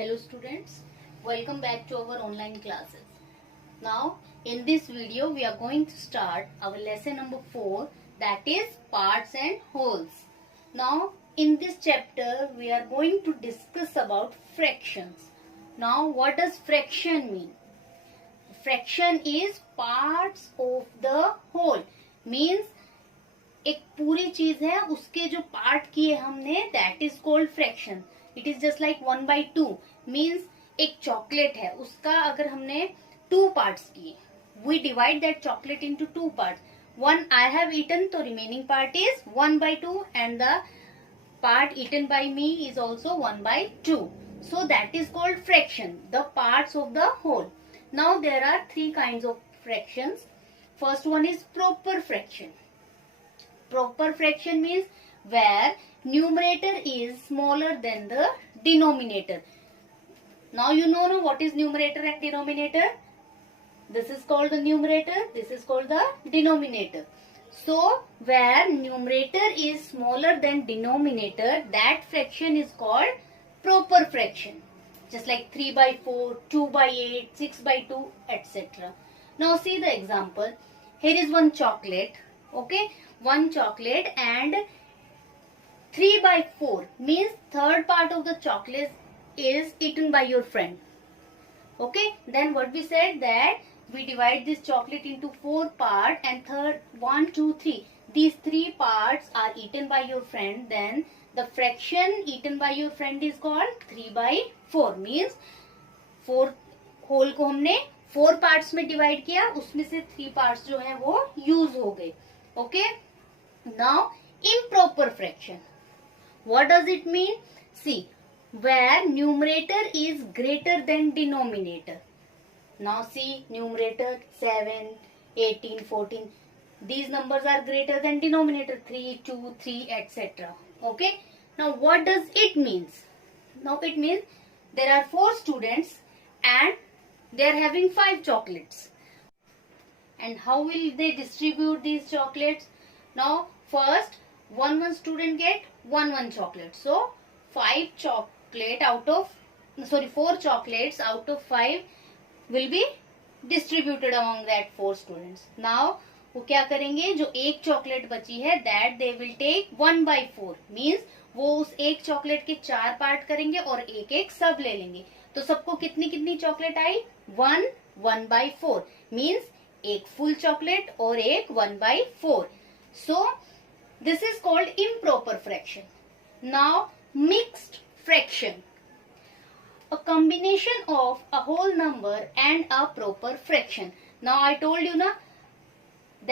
Hello students, welcome back to our online classes. Now in this video we are going to start our lesson number 4, that is parts and wholes. Now in this chapter we are going to discuss about fractions. Now what does fraction mean? Fraction is parts of the whole, means एक पूरी चीज है उसके जो part किए हमने, that is called fraction. It is just like 1/2 means एक chocolate है उसका अगर हमने 2 पार्ट्स किए, we divide that chocolate into 2 parts. 1 I have eaten, तो remaining part is 1/2 and the part eaten by me is also 1/2. So that is called fraction, the parts of the whole. Now there are 3 kinds of fractions. First one is proper fraction. Proper fraction means where numerator is smaller than the denominator. Now you know what is numerator and denominator. This is called the numerator, this is called the denominator. So where numerator is smaller than denominator, that fraction is called proper fraction. Just like 3/4, 2/8, 6/2, etc. Now see the example. Here is one chocolate. Okay, one chocolate and 3/4 means third part of the chocolate is eaten by your friend. Okay, then what we said that we divide this chocolate into 4 parts and third 1, 2, 3. These 3 parts are eaten by your friend. Then the fraction eaten by your friend is called 3/4. Means 4 whole को हमने 4 parts में divide किया, उसमें से 3 parts जो है वो use हो गए. Okay, now improper fraction. What does it mean? See, where numerator is greater than denominator. Now see, numerator 7, 18, 14. These numbers are greater than denominator 3, 2, 3, etc. Okay. Now what does it means? Now it means there are 4 students and they are having 5 chocolates. And how will they distribute these chocolates? Now first one student get one chocolate. So 4 chocolates out of 5 will be distributed among that 4 students. Now वो क्या करेंगे, जो एक chocolate बची है that they will take 1/4 means वो उस एक चॉकलेट के 4 पार्ट करेंगे और एक एक सब ले लेंगे. तो सबको कितनी कितनी चॉकलेट आई? 1/4 मीन्स एक फुल चॉकलेट और एक 1/4. So this is called improper fraction. Now mixed fraction, a combination of a whole number and a proper fraction. Now I told you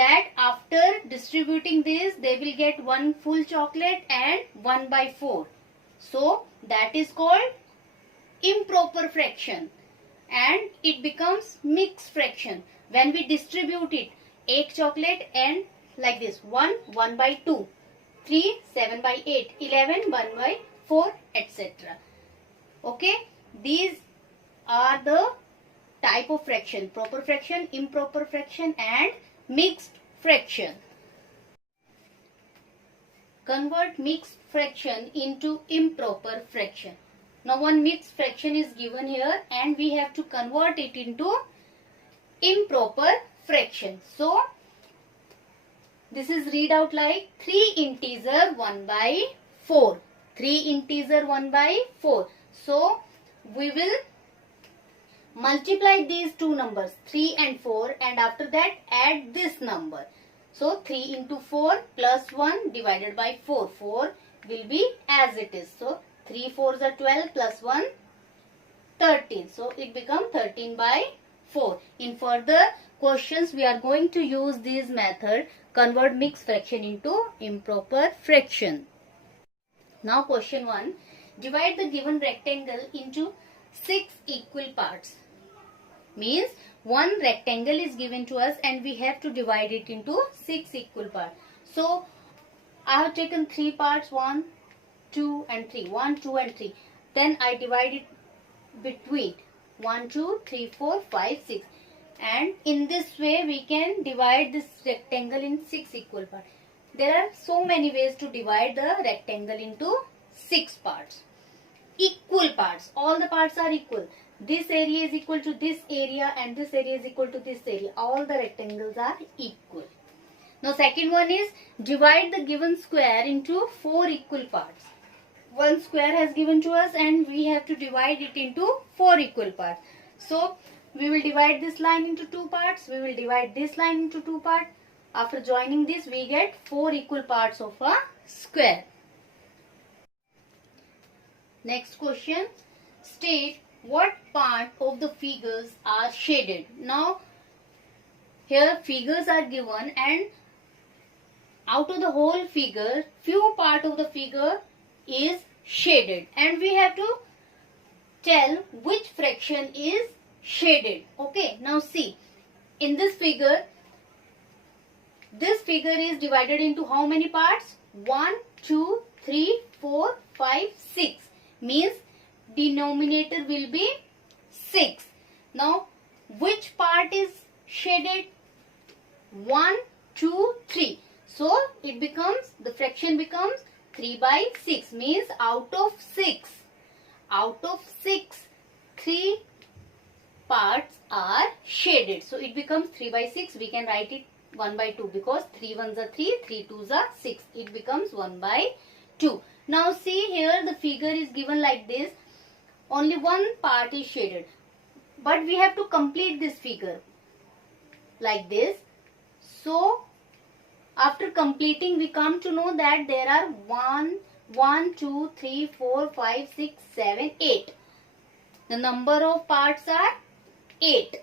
that after distributing this they will get 1 full chocolate and 1/4. So that is called improper fraction and it becomes mixed fraction when we distribute it एक chocolate and like this 1/2, 3 7/8, 11 1/4, etc. Okay, these are the type of fraction: proper fraction, improper fraction and mixed fraction. Convert mixed fraction into improper fraction. Now one mixed fraction is given here and we have to convert it into improper fraction. So this is read out like 3 integer 1/4. 3 integer 1/4. So we will multiply these 2 numbers 3 and 4 and after that add this number. So 3 into 4 plus 1 divided by 4. 4 will be as it is. So 3 4s are 12 plus 1 13. So it becomes 13/4. In further questions we are going to use this method, convert mixed fraction into improper fraction. Now question 1. Divide the given rectangle into 6 equal parts. Means one rectangle is given to us and we have to divide it into 6 equal parts. So I have taken 3 parts, 1, 2 and 3. 1, 2 and 3. Then I divide it between 1, 2, 3, 4, 5, 6. And in this way we can divide this rectangle in 6 equal parts. There are so many ways to divide the rectangle into 6 parts. equal parts. All the parts are equal. This area is equal to this area and this area is equal to this area. All the rectangles are equal. Now second one is divide the given square into 4 equal parts. One square has given to us and we have to divide it into 4 equal parts. So we will divide this line into 2 parts. We will divide this line into 2 parts. After joining this, we get 4 equal parts of a square. Next question. State what part of the figures are shaded. Now here figures are given and out of the whole figure, few part of the figure is shaded and we have to tell which fraction is shaded. Okay, now see, in this figure is divided into how many parts? 1, 2, 3, 4, 5, 6. Means denominator will be 6. Now which part is shaded? 1, 2, 3. So it becomes, the fraction becomes 3 by 6. Means out of 6, 3 parts are shaded. So it becomes 3 by 6. We can write it 1 by 2 because 3 ones are 3, 3 twos are 6. It becomes 1 by 2. Now see here the figure is given like this. Only one part is shaded. But we have to complete this figure like this. So after completing we come to know that there are 1, 2, 3, 4, 5, 6, 7, 8. The number of parts are 8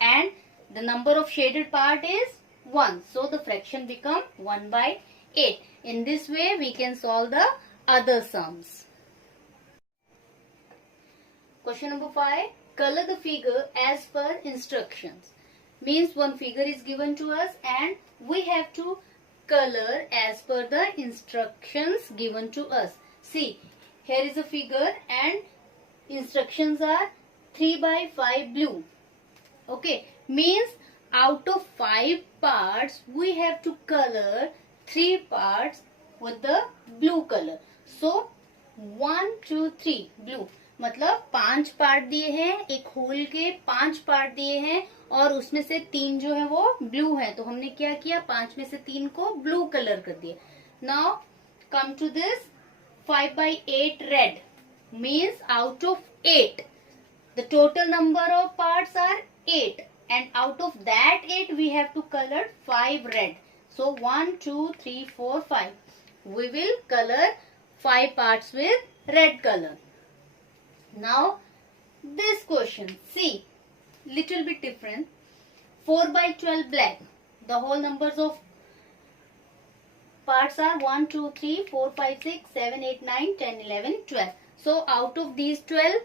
and the number of shaded part is 1. So the fraction become 1 by 8. In this way we can solve the other sums. Question number 5. Color the figure as per instructions. Means one figure is given to us and we have to color as per the instructions given to us. See, here is a figure and instructions are 3 by 5 blue. Okay, means out of 5 parts we have to color 3 parts with the blue color. So 1, 2, 3 blue. मतलब 5 part दिए हैं, एक whole के 5 part दिए हैं और उसमें से 3 जो है वो ब्लू है. तो हमने क्या किया, 5 में से 3 को ब्लू कलर कर दिया. Now come to this 5 by 8 red. Means out of 8 the total number of parts are 8 and out of that 8 we have to color 5 red. So 1, 2, 3, 4, 5. We will color 5 parts with red color. Now this question, see, little bit different. 4 by 12 black. The whole numbers of parts are 1, 2, 3, 4, 5, 6, 7, 8, 9, 10, 11, 12. So out of these 12,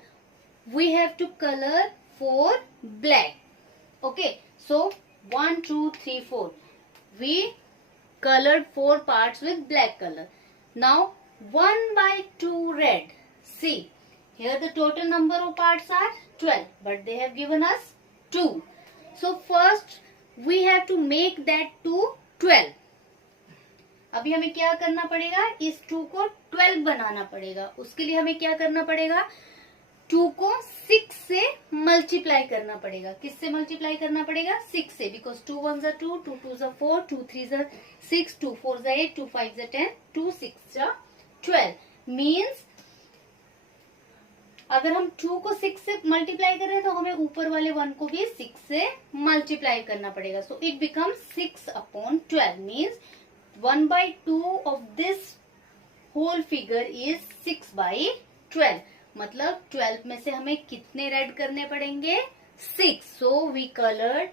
we have to color 4 black. Okay. So 1, 2, 3, 4. We colored 4 parts with black color. Now 1 by 2 red. See, here the total number of parts are 12, but they have given us 2. So first we have to make that 2 12. अभी हमें क्या करना पड़ेगा, इस 2 को 12 बनाना पड़ेगा. उसके लिए हमें क्या करना पड़ेगा, 2 को 6 से मल्टीप्लाई करना पड़ेगा. किससे मल्टीप्लाई करना पड़ेगा, 6 से. Because 2 1s are 2, 2 2s are 4, 2 3s are 6, 2 4s are 8, 2 5s are 10, 2 6s are 12. Means अगर हम 2 को 6 से मल्टीप्लाई कर रहे हैं तो हमें ऊपर वाले 1 को भी 6 से मल्टीप्लाई करना पड़ेगा. So it becomes 6 upon 12. Means 1 by 2 of this whole figure is 6 by 12. मतलब 12 में से हमें कितने रेड करने पड़ेंगे, 6. So we colored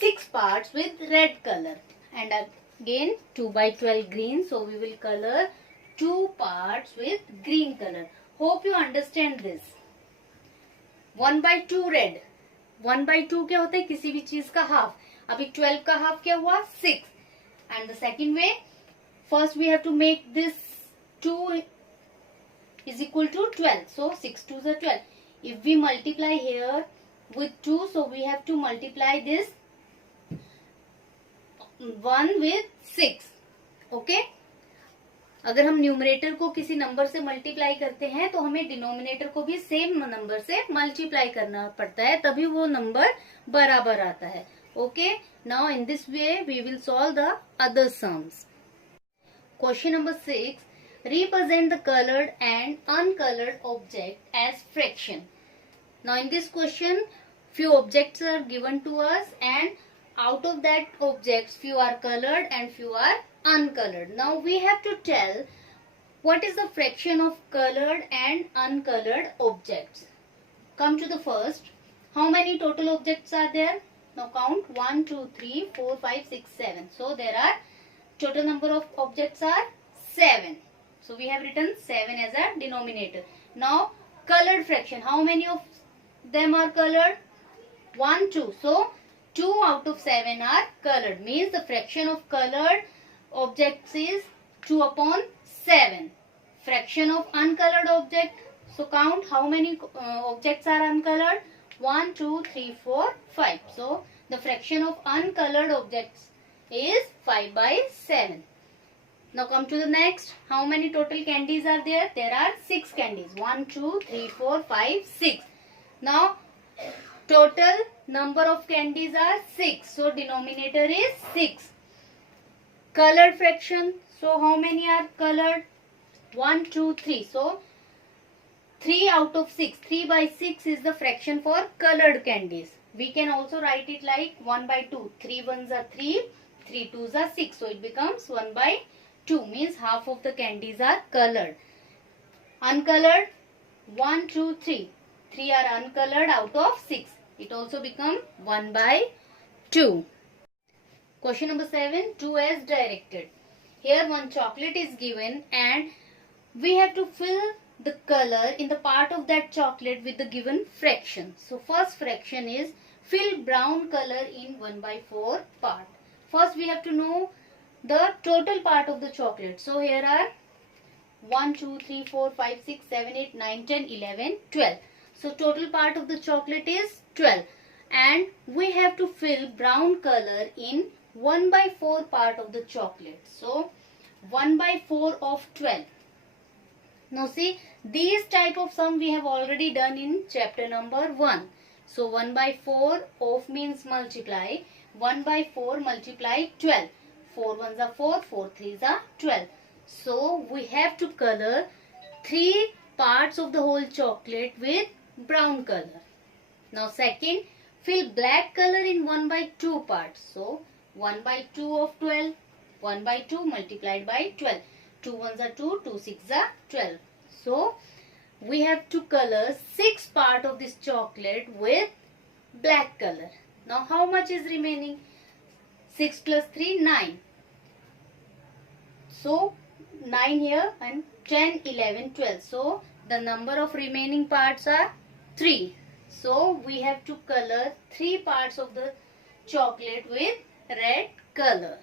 6 parts with red color. And again 2 by 12 green. So we will color 2 parts with green color. Hope you understand this. 1 by 2 red. 1 by 2 क्या होता है, किसी भी चीज का हाफ. अभी 12 का हाफ क्या हुआ, 6. And the second way, first we have to make this 2 is equal to 12. So 6 2s are 12. If we multiply here with 2, so we have to multiply this 1 with 6. Okay. अगर हम numerator को किसी number से multiply करते हैं तो हमें denominator को भी सेम नंबर से मल्टीप्लाई करना पड़ता है, तभी वो नंबर बराबर आता है. Okay, now in this way we will solve the other sums. Question number 6. Represent the colored and uncolored object as fraction. Now in this question, few objects are given to us, and out of that objects, few are colored and few are uncolored. Now we have to tell what is the fraction of colored and uncolored objects. Come to the first. How many total objects are there? Now count 1, 2, 3, 4, 5, 6, 7. So there are total number of objects are 7. So we have written 7 as a denominator. Now colored fraction. How many of them are colored? 1, 2. So 2 out of 7 are colored. Means the fraction of colored objects is 2 upon 7. Fraction of uncolored object. So count how many objects are uncolored. 1, 2, 3, 4, 5. So the fraction of uncolored objects is 5 by 7. Now come to the next. How many total candies are there? There are 6 candies. 1, 2, 3, 4, 5, 6. Now total number of candies are 6. So denominator is 6. Colored fraction. So how many are colored? 1, 2, 3. So 3 out of 6. 3 by 6 is the fraction for colored candies. We can also write it like 1 by 2. 3 ones are 3. 3 twos are 6. So it becomes 1 by 2, means half of the candies are colored. Uncolored, 1, 2, 3. 3 are uncolored out of 6. It also becomes 1 by 2. Question number 7. 2 as directed. Here one chocolate is given and we have to fill the color in the part of that chocolate with the given fraction. So first fraction is fill brown color in 1 by 4 part. First we have to know the total part of the chocolate. So here are 1, 2, 3, 4, 5, 6, 7, 8, 9, 10, 11, 12. So total part of the chocolate is 12. And we have to fill brown color in 1 by 4 part of the chocolate. So 1 by 4 of 12. Now see, these type of sum we have already done in chapter number 1. So 1 by 4 of means multiply. 1 by 4 multiply 12. 4 ones are 4, 4 threes are 12. So we have to color 3 parts of the whole chocolate with brown color. Now second, fill black color in 1 by 2 parts. So 1 by 2 of 12, 1 by 2 multiplied by 12. 2 ones are 2, 2 6 are 12. So we have to color 6 part of this chocolate with black color. Now how much is remaining? 6 plus 3, 9. So 9 here and 10, 11, 12. So the number of remaining parts are 3. So we have to color 3 parts of the chocolate with red color.